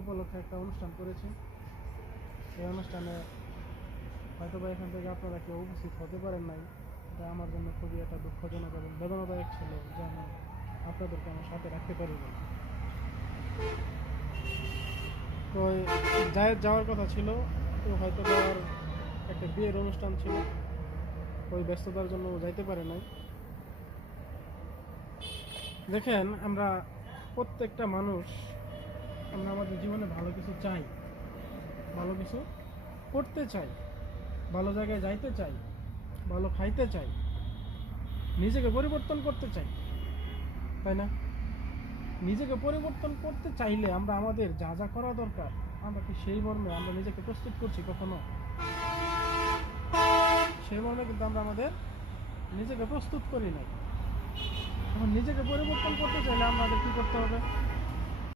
উপলক্ষে একটা অনুষ্ঠান করেছি। এই অনুষ্ঠানে হয়তো বা এখান থেকে আপনারা কেউ উপস্থিত হতে পারেন নাই। এটা আমার জন্য খুবই একটা দুঃখজনক এবং বেদনাদায়ক ছিল যে আমি আপনাদেরকে আমার সাথে রাখতে পারি না। তো যাওয়ার কথা ছিল, তো হয়তো তার একটা বিয়ের অনুষ্ঠান ছিল, ওই ব্যস্ততার জন্য যাইতে পারে নাই। দেখেন, আমরা প্রত্যেকটা মানুষ আমরা আমাদের জীবনে ভালো কিছু চাই, ভালো কিছু করতে চাই, ভালো জায়গায় যাইতে চাই, ভালো খাইতে চাই, নিজেকে পরিবর্তন করতে চাই, তাই না? নিজেকে পরিবর্তন করতে চাইলে আমরা আমাদের যা যা করা দরকার, আমরা কি সেই মর্মে আমরা নিজেকে প্রস্তুত করছি কখনো? সেই মর্মে কিন্তু আমরা আমাদের নিজেকে প্রস্তুত করি নাই। এখন নিজেকে পরিবর্তন করতে চাইলে আমাদের কি করতে হবে?